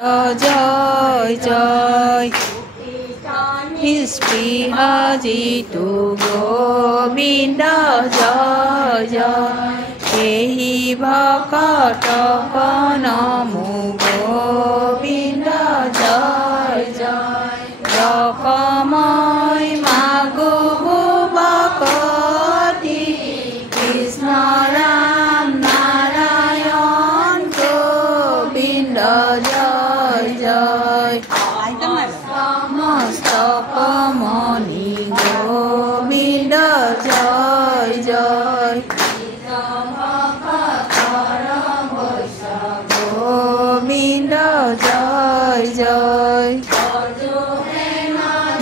জয় জয় শ্রীহাজিতু গোবিন্দ জয় জয় এই ভকত নমো গোবিন্দ জয় জয় রকময় মাগো ভকতি কৃষ্ণ রাম নারায়ণ গোবিন্দ জয় জয় সমস্ত কমনি গোবিন্দ জয় জয় গোবিন্দ জয় জয়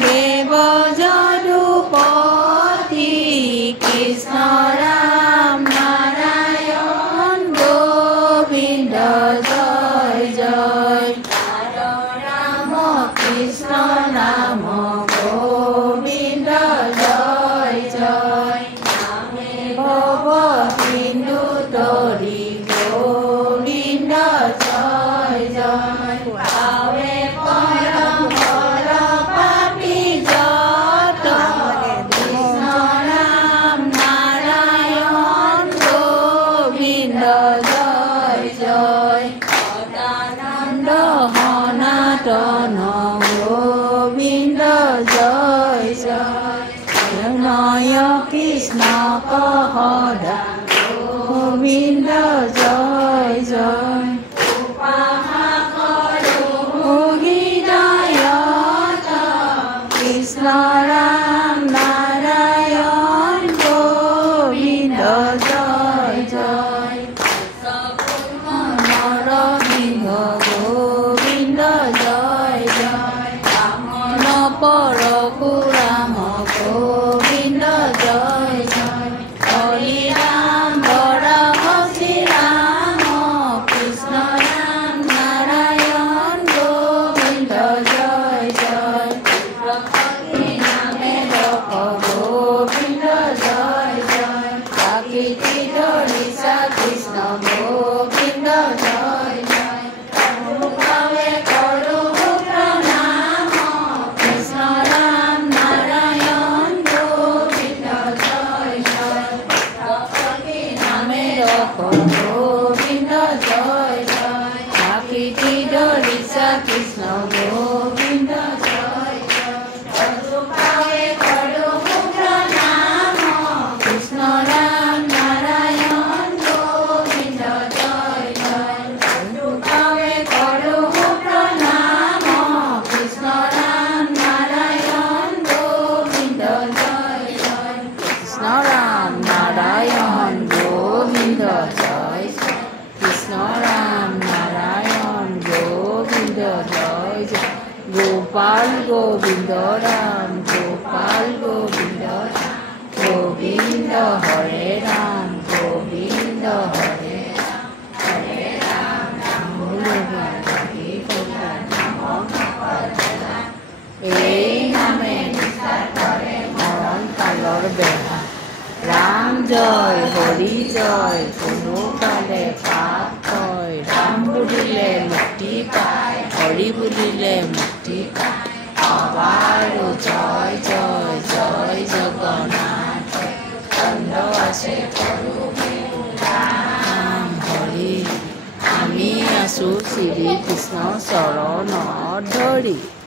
দেব যদুপতি কৃষ্ণ রাম নারায়ণ গোবিন্দ জয় জয় রাম কৃষ্ণ নাম গোবিন্দ জয় জয় ভব হিন্দু তরি গোবিন্দ জয় জয় পাবে পরম পর পাপি যত কৃষ্ণ রাম নারায়ণ গোবিন্দ জয় জয় সদানন্দ সনাতন গোবিন্দ জয় জয় নয় কৃষ্ণ কহদা গোবিন্দ জয় জয় কৃষ্ণ রাম নারায়ণ গোবিন্দ জয় জয় নরসিংহ গোবিন্দ জয় জয় বামন পৰশুৰাম গোবিন্দ জয় জয় হৰি ৰাম বৰাহ শ্ৰীৰাম কৃষ্ণ ৰাম নাৰায়ণ গোবিন্দ জয় জয় নামে লখ গোবিন্দ জয় জয় প্ৰাকৃতি ধৰিছা কৃষ্ণ গোবিন্দ জয় জয় ভাৱে কৰো প্ৰণাম কৃষ্ণ ৰাম নাৰায়ণ গোবিন্দ জয় জয় নামে লখ গোবিন্দ জয় জয় প্ৰাকৃতি ধৰিছা কৃষ্ণ গোবিন্দ জয় জয় কৰো প্ৰণাম কৃষ্ণ ৰাম নাৰায়ণ গোবিন্দ জয় জয় কৰো প্ৰণাম কৃষ্ণ ৰাম নাৰায়ণ গোবিন্দ জয় জয় কৃষ্ণ ৰাম নাৰায়ণ গোবিন্দ জয় কৃষ্ণ ৰাম নাৰায়ণ গোবিন্দ জয় জয় গোপাল গোবিন্দ ৰাম গোপাল গোবিন্দ ৰাম গোবিন্দ হৰে ৰাম গোবিন্দ হৰে এই নামে মৰণ কালৰ বেহা ৰাম জয় হৰি জয় কোনো কালে পাপ হয় ৰাম বুলিলে মুক্তি পায় হৰি বুলিলে মুক্তি পায় আৰু জয় জয় জয় জগন্নাথ চন্দ্ৰ আছে ৰাম হৰি আমি আছো শ্ৰী কৃষ্ণ চৰণত ধৰি।